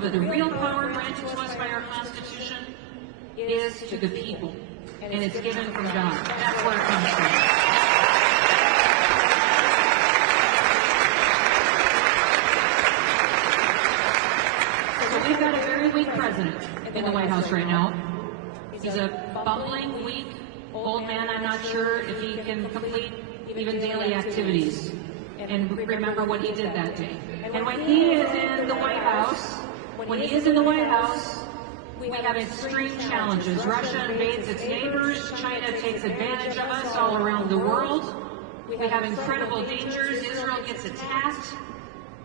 But the real power granted to us by our Constitution is to the people, and it's given from God. That's where it comes from. So we've got a very weak president in the White House right now. He's a bumbling, weak, old man. I'm not sure if he can complete even daily activities and remember what he did that day. And when he is in the White House, we have extreme challenges. Russia invades its neighbors. China takes advantage of us all around the world. We have incredible dangers. Israel gets attacked.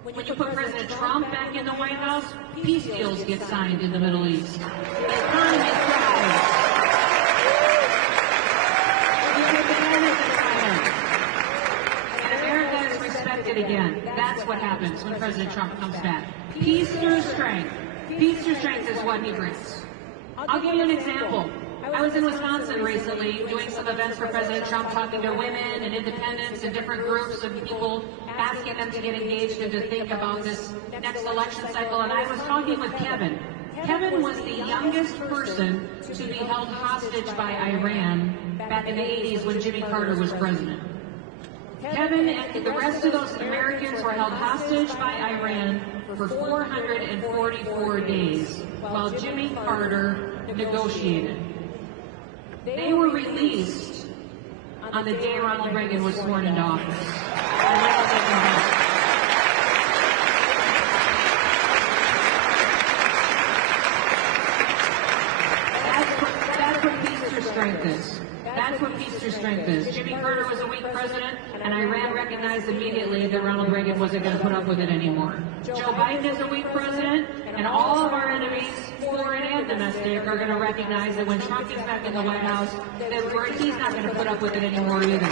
When you put President Trump back in the White House, peace deals get signed in the Middle East. The economy thrives. We take advantage of China. And America is respected again. That's what happens when President Trump comes back. Peace through strength. Peace through strength is what he brings. I'll give you an example. I was in Wisconsin recently doing some events for President Trump, talking to women and independents and different groups of people, asking them to get engaged and to think about this next election cycle. And I was talking with Kevin. Kevin was the youngest person to be held hostage by Iran back in the 80s when Jimmy Carter was president. Kevin and the rest of those Americans were held hostage by Iran for 444 days while Jimmy Carter negotiated. They were released on the day Ronald Reagan was sworn into office. That's what peace through strength is. That's what peace through strength is. Jimmy Carter was a weak president, and Iran recognized immediately that Ronald Reagan wasn't going to put up with it anymore. Joe Biden is a weak president, and all of our enemies, foreign and domestic, are going to recognize that when Trump gets back in the White House, that he's not going to put up with it anymore either.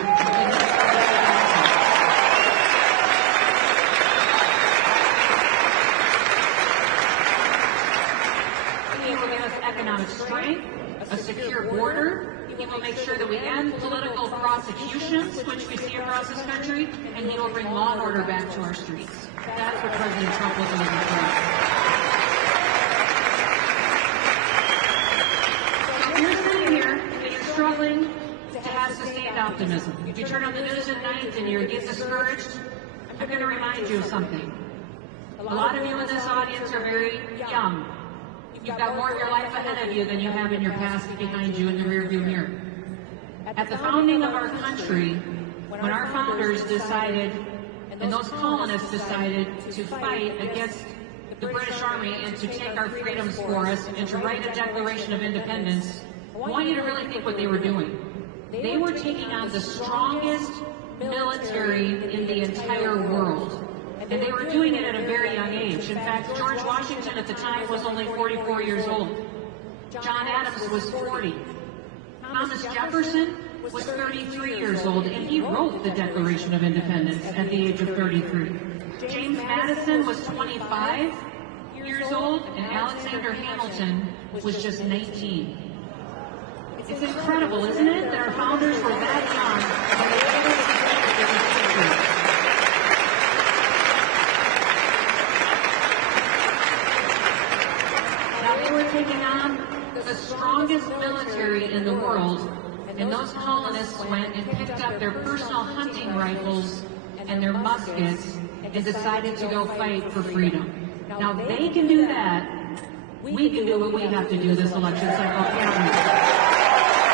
He will give us economic strength, a secure border. He will make sure that we end political prosecutions, which we see across this country, and he will bring law and order back to our streets. That's what President Trump will deliver for us. So if you're sitting here and you're struggling to have sustained optimism, if you turn on the news at night and you get discouraged, I'm going to remind you of something. A lot of you in this audience are very young. You've got more of your life ahead of you than you have in your past behind you in the rearview mirror. At the founding of our country, when our founders decided, and those colonists decided to fight against the British Army and to take our freedoms for us and to write a Declaration of Independence, I want you to really think what they were doing. They were taking on the strongest military in the entire world. And they were doing it at a very young age. In fact, George Washington at the time was only 44 years old. John Adams was 40. Thomas Jefferson was 33 years old, and he wrote the Declaration of Independence at the age of 33. James Madison was 25 years old, and Alexander Hamilton was just 19. It's incredible, isn't it, that our founders were that young when they made us the country. Taking on the strongest military in the world, and those colonists went and picked up their personal hunting rifles and their muskets and decided to go fight for freedom. Now they can do that. We can do what we have to do this election cycle.